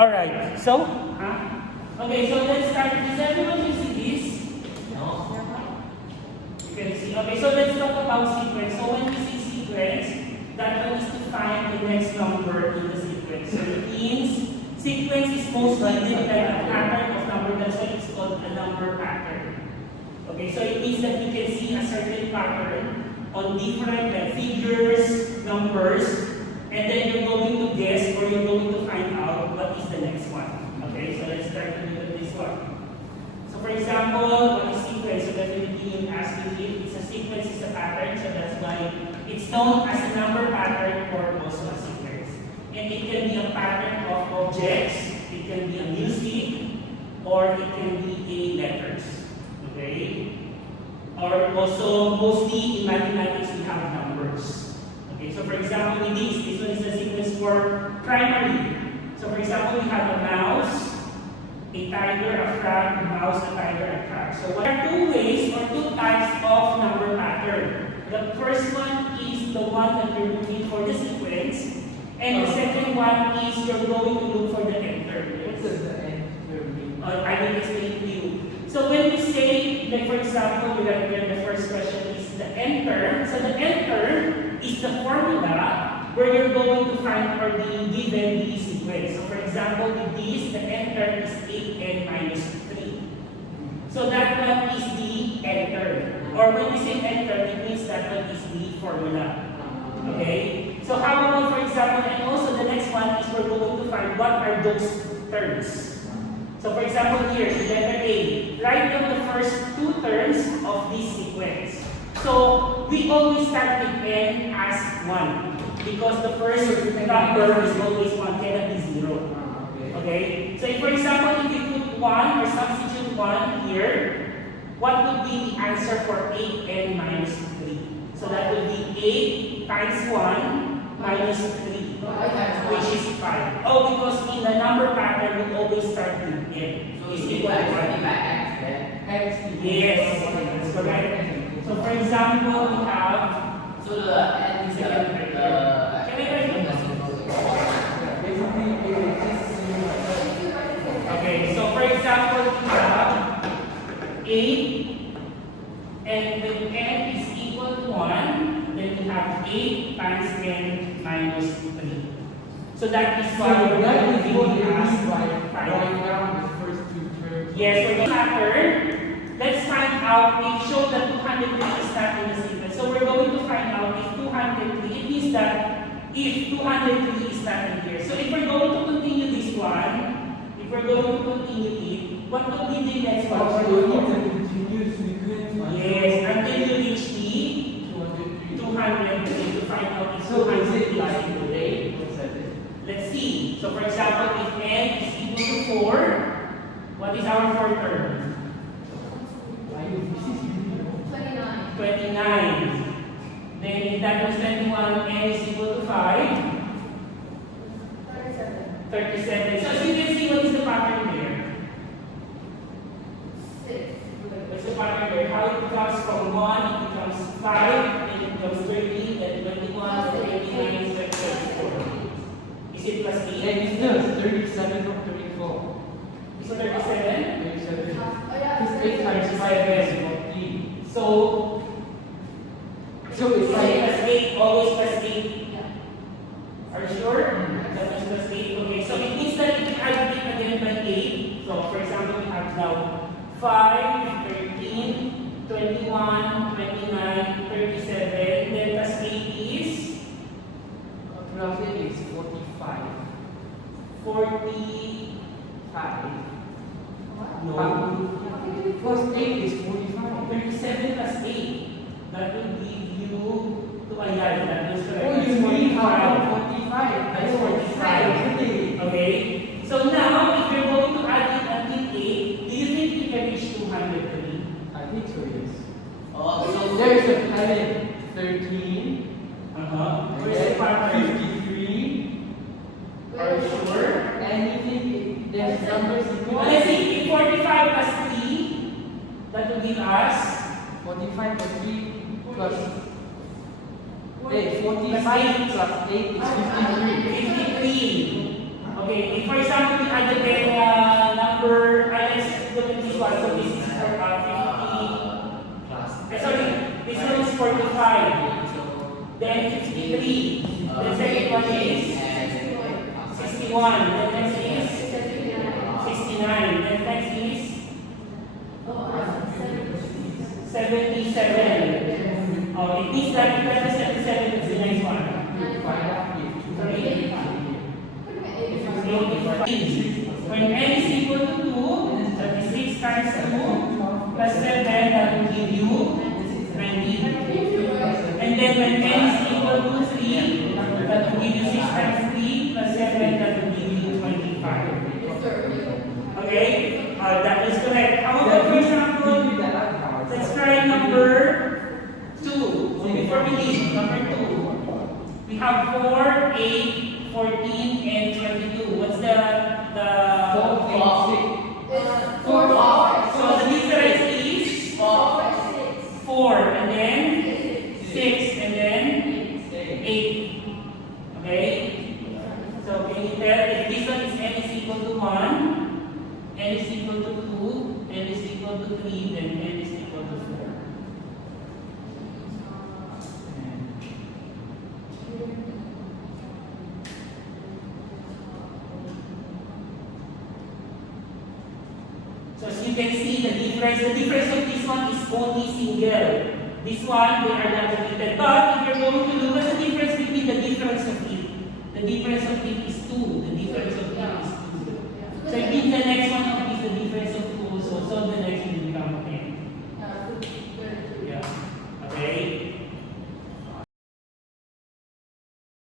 Alright, so, okay, so let's start. Does everyone you see this? No. You can see. Okay, so let's talk about sequence. So when we see sequence, that one is to find the next number in the sequence. So it means sequence is mostly like a pattern of number. That's why it's called a number pattern. Okay, so it means that you can see a certain pattern on different like figures, numbers, and then you're going to guess or you're going to find out what is the next one. Okay, so let's start with this one. So for example, what is sequence? So definitely you'll ask me if it's a sequence, it's a pattern, so that's why it's known as a number pattern or also a sequence. And it can be a pattern of objects, it can be a music, or it can be a letters. Okay? Or also, mostly in mathematics, we have numbers. Okay, so for example, with this one is the sequence for primary. So for example, we have a mouse, a tiger, a frog, a mouse, a tiger, a frog. So there are two ways or two types of number pattern. The first one is the one that you're looking for the sequence, and the second one is you're going to look for the enter. What does the enter mean? I will explain to you. So when we say, like for example, we got here the first question is the enter. So the enter is the formula where you're going to find or be given the sequence. So for example, with this, the enter is 8n minus 3. So that one is the enter. Or when we say enter, it means that one is the formula. Okay? So how about, for example, and also the next one is we're going to find what are those terms. So for example here, letter A, write down the first two terms of this sequence. So we always start with n as 1 because the first number is always 1, cannot be 0. Okay? So if for example, if you put 1 or substitute 1 here, what would be the answer for 8n minus 3? So that would be 8 times 1 minus 3. Which is 5. Oh, because in the number pattern, we always start with n. So it's equal to 20 by x, then? X, yes, that's correct. So for example, we have... So the n is the... Can I write it? Okay, so for example, we have 8, and when n is equal to 1, then we have 8 times n minus 3. So that is why we're going to ask writing down the first two terms. yes, so the pattern, let's find out if show that 203 is not in the sequence. So we're going to find out if 203, it means that if 203 is not in here. So if we're going to continue this one, if we're going to continue it, what would be the next one? So you need to continue sequence. Yes, until you reach the 203 to find out if 203 is in the day. Let's see. So for example, if n is equal to 4, what is our fourth term? 29. Then if that was 21, n is equal to 5. 37. So as you can see, what is the pattern there? What's the pattern there? How it becomes from 1, it becomes 5, then it becomes 30, then 21, 29, 34. Is it plus 8? And it's just 37 or 34. Is it 37? 37. Because 8 times 5 is 14. So So it's it's like plus 8, always plus 8. Are you sure? That is plus 8. Okay, so it means that if you add it again by 8, so for example, we have now 5, 13, 21, 29, 37, then plus 8 is roughly it's 45. 45. No. First 8 is 45. 37 plus 8. That will give you to ayan. That is correct. Oh, you mean 45. 45. That's 45. Okay. So now, if you're going to add it until 8, do you think you can reach 203? I think so, yes. Oh, So so there's a planet 13. Where's the pattern? 53. Are you sure? Anything, there's numbers Well, let's see. If 45 plus 3, that will give us 45 plus 3 plus 45 plus 8 is 53. 53. Okay, if for example we add again number, let's look at this one. So this is 50. Sorry, this one is 45. Then 53. The second one is 61. The next is 69. The next is 77. Oh, it means that if that's 77, it's the next one. Sorry? When n is equal to 2, 36 times 2 plus 7, that will give you 20. And then when n is equal to 3, that will give you 6 times 3 plus 7, that will give you 25. Okay? That is correct. How about for example, let's try number 2. So before we leave, number 2. We have 4, 8, 14, and 22. What's the so the difference is 4 and then 6 and then 8. Okay? So can you tell if this one is n is equal to 1, n is equal to 2, n is equal to 3, then n is equal to 4. So as you can see, the difference of this one is only single. This one, they are not related. But if you're going to look at the difference between the difference of it, the difference of it is 2. The difference of it is 2. So it means the next one is the difference of 2. So the next